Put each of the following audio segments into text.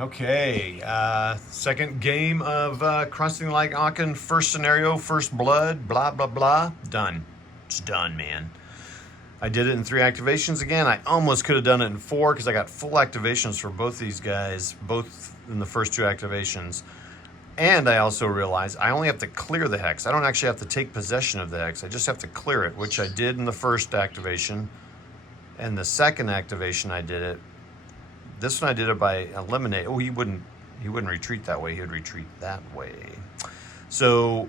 Okay, second game of Crossing Like Aachen. First scenario, first blood, blah, blah, blah. Done. It's done, man. I did it in 3 activations again. I almost could have done it in 4 because I got full activations for both these guys, both in the first 2 activations. And I also realized I only have to clear the hex. I don't actually have to take possession of the hex. I just have to clear it, which I did in the first activation. And the second activation I did it. This one I did it by eliminate. Oh, he wouldn't retreat that way. He would retreat that way. So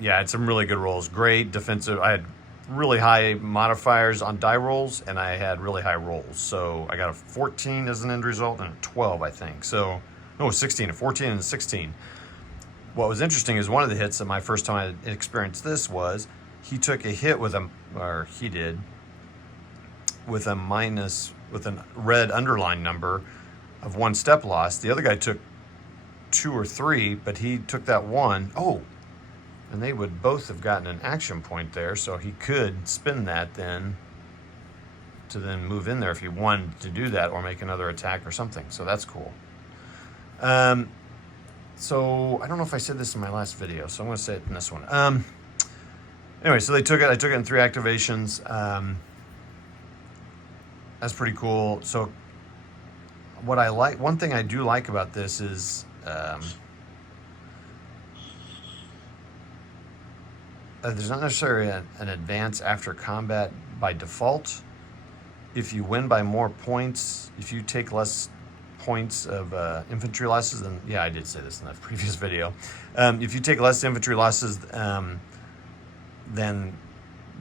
yeah, I had some really good rolls. Great defensive. I had really high modifiers on die rolls, and I had really high rolls. So I got a 14 as an end result and a 12, I think. So no, 16, a 14 and a 16. What was interesting is one of the hits that my first time I experienced this was he took a hit with a, or he did, with a minus, with a red underline number of 1 step loss. The other guy took 2 or 3, but he took that 1. Oh, and they would both have gotten an action point there, so he could spin that then to then move in there if he wanted to do that or make another attack or something. So that's cool. So I don't know if I said this in my last video, so I'm going to say it in this one. Anyway, so they took it. I took it in 3 activations. That's pretty cool. So what I like, one thing I do like about this is there's not necessarily an advance after combat by default. If you win by more points, if you take less points of infantry losses, then yeah, I did say this in the previous video. If you take less infantry losses than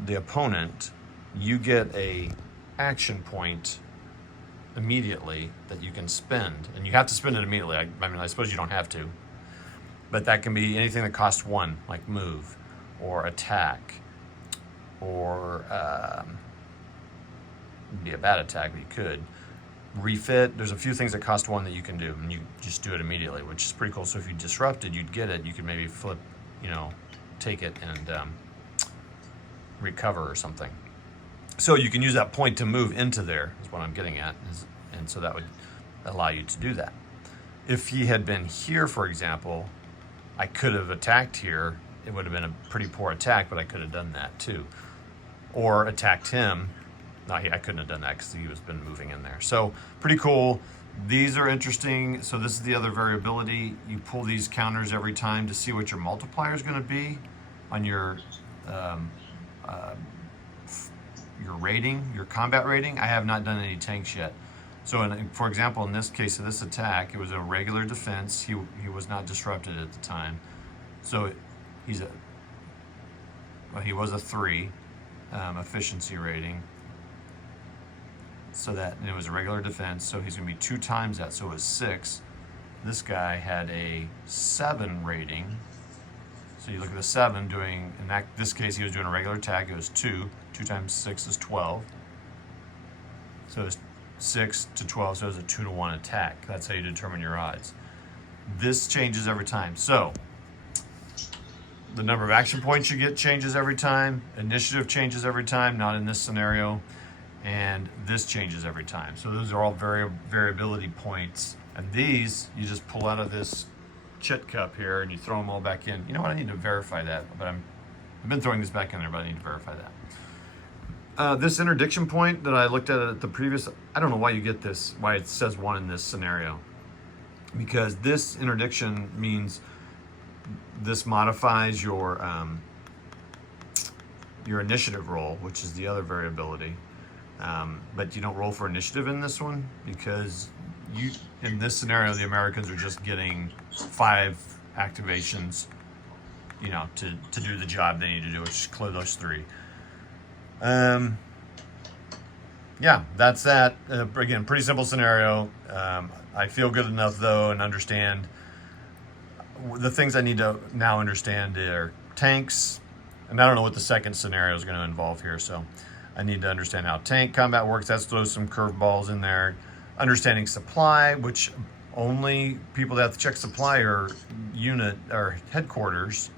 the opponent, you get a action point immediately that you can spend, and you have to spend it immediately. I mean, I suppose you don't have to, but that can be anything that costs 1, like move or attack, or it'd be a bad attack, but you could refit. There's a few things that cost 1 that you can do, and you just do it immediately, which is pretty cool. So if you disrupted, you'd get it. You could maybe flip, take it and recover or something. So you can use that point to move into there, is what I'm getting at. And so that would allow you to do that. If he had been here, for example, I could have attacked here. It would have been a pretty poor attack, but I could have done that too. Or attacked him. No, I couldn't have done that because he was been moving in there. So pretty cool. These are interesting. So this is the other variability. You pull these counters every time to see what your multiplier is going to be on your rating, your combat rating. I have not done any tanks yet. So for example, in this case of this attack, it was a regular defense. He was not disrupted at the time. So he was a 3 efficiency rating. So that, and it was a regular defense, so he's going to be 2 times that, so it was 6. This guy had a 7 rating. So you look at the 7 doing, in this case he was doing a regular attack, it was 2. 2 times 6 is 12. So it was 6 to 12, so it was a 2 to 1 attack. That's how you determine your odds. This changes every time. So the number of action points you get changes every time. Initiative changes every time, not in this scenario. And this changes every time. So those are all variability points. And these, you just pull out of this chit cup here and you throw them all back in. You know what, I need to verify that, but I've been throwing this back in there, but I need to verify that. This interdiction point that I looked at the previous, I don't know why you get this, why it says 1 in this scenario. Because this interdiction means this modifies your initiative roll, which is the other variability. But you don't roll for initiative in this one because in this scenario, the Americans are just getting 5 activations, to do the job they need to do, which is clear those 3. Yeah, that's that. Again, pretty simple scenario. I feel good enough though, and understand the things I need to now understand are tanks, and I don't know what the second scenario is going to involve here, so I need to understand how tank combat works. That throws some curveballs in there. Understanding supply, which only people that have to check supply are unit or headquarters,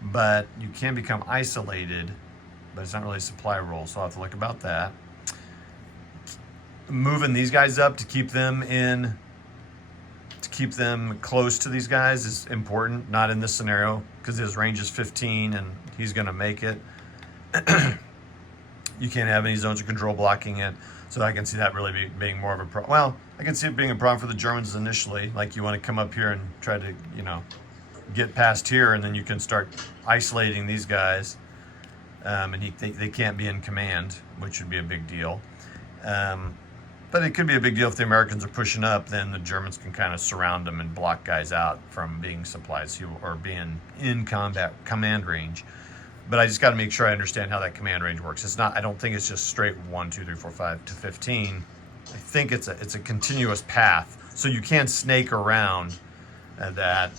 but you can become isolated, but it's not really a supply role, so I'll have to look about that. moving these guys up to keep them close to these guys is important. Not in this scenario because his range is 15 and he's going to make it. You can't have any zones of control blocking it. So I can see that really being more of a problem. Well, I can see it being a problem for the Germans initially. Like you want to come up here and try to, get past here, and then you can start isolating these guys. And they can't be in command, which would be a big deal. But it could be a big deal if the Americans are pushing up, then the Germans can kind of surround them and block guys out from being supplies or being in command range. But I just got to make sure I understand how that command range works. It's not. I don't think it's just straight 1, 2, 3, 4, 5 to 15. I think it's a continuous path, so you can snake around that.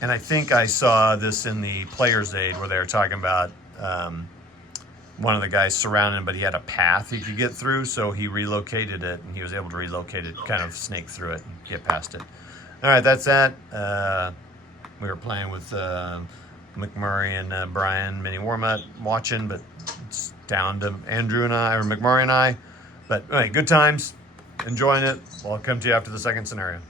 And I think I saw this in the player's aid where they were talking about one of the guys surrounded him, but he had a path he could get through, so he relocated it, and he was able to relocate it, kind of snake through it, and get past it. All right, that's that. We were playing with McMurray and Brian Mini Warmut watching, but it's down to Andrew and I, or McMurray and I. But anyway, good times, enjoying it. I'll come to you after the second scenario.